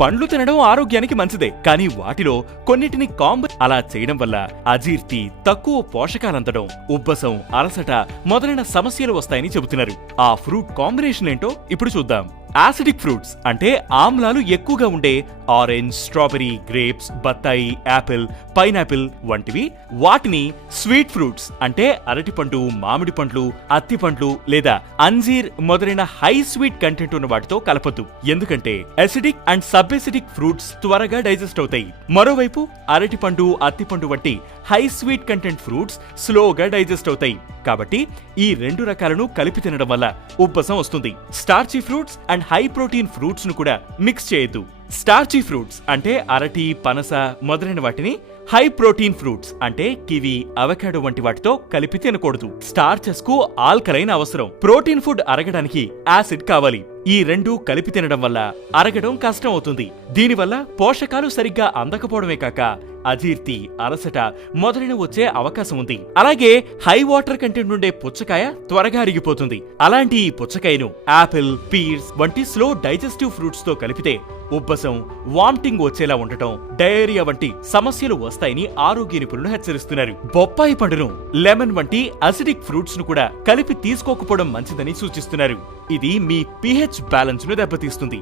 పండ్లు తినడం ఆరోగ్యానికి మంచిదే. కానీ వాటిలో కొన్నిటిని కాంబ అలా చేయడం వల్ల అజీర్తి తక్కువ పోషకాలందడం ఉబ్బసం అలసట మొదలైన సమస్యలు వస్తాయని చెబుతున్నారు. ఆ ఫ్రూట్ కాంబినేషన్ ఏంటో ఇప్పుడు చూద్దాం. యాసిడిక్ ఫ్రూట్స్ అంటే ఆమ్లాలు ఎక్కువగా ఉండే ఆరెంజ్ స్ట్రాబెరీ గ్రేప్స్ బత్తాయి యాపిల్ పైనాపిల్ వంటివి. వాటిని స్వీట్ ఫ్రూట్స్ అంటే అరటిపండు మామిడి పండ్లు అత్తి పండ్లు లేదా అంజీర్ మొదలైన హై స్వీట్ కంటెంట్ ఉన్న వాటితో కలపద్దు. ఎందుకంటే acidic and sub acidic fruits త్వరగా డైజెస్ట్ అవుతాయి. మరోవైపు అరటిపండు అత్తిపండు వంటి హై స్వీట్ కంటెంట్ ఫ్రూట్స్ స్లోగా డైజెస్ట్ అవుతాయి. కాబట్టి ఈ రెండు రకాలను కలిపి తినడం వల్ల ఉబ్బసం వస్తుంది. Starchy fruits and high protein ఫ్రూట్స్ను కూడా మిక్స్ చేయొద్దు. స్టార్చీ ఫ్రూట్స్ అంటే అరటి పనస మొదలైన వాటిని హై ప్రోటీన్ ఫ్రూట్స్ అంటే కివి అవకాడో వంటి వాటితో కలిపి తినకూడదు. స్టార్చెస్కు ఆల్కలైన్ అవసరం. ప్రోటీన్ ఫుడ్ అరగడానికి యాసిడ్ కావాలి. ఈ రెండు కలిపి తినడం వల్ల అరగడం కష్టం అవుతుంది దీనివల్ల పోషకాలు సరిగ్గా అందకపోవడమే కాక అజీర్తి అలసట మొదలైన వచ్చే అవకాశం ఉంది. అలాగే హై వాటర్ కంటెంట్ ఉండే పుచ్చకాయ త్వరగా అరిగిపోతుంది. అలాంటి ఈ పుచ్చకాయను యాపిల్ పీర్స్ వంటి స్లో డైజెస్టివ్ ఫ్రూట్స్తో కలిపితే ఉబ్బసం వామిటింగ్ వచ్చేలా ఉండటం డయేరియా వంటి సమస్యలు వస్తాయని ఆరోగ్య నిపుణులు హెచ్చరిస్తున్నారు. బొప్పాయి పండును లెమన్ వంటి అసిడిక్ ఫ్రూట్స్ను కూడా కలిపి తీసుకోకపోవడం మంచిదని సూచిస్తున్నారు. ఇది మీ పిహెచ్ పిహెచ్ బ్యాలెన్స్ను దెబ్బతీస్తుంది.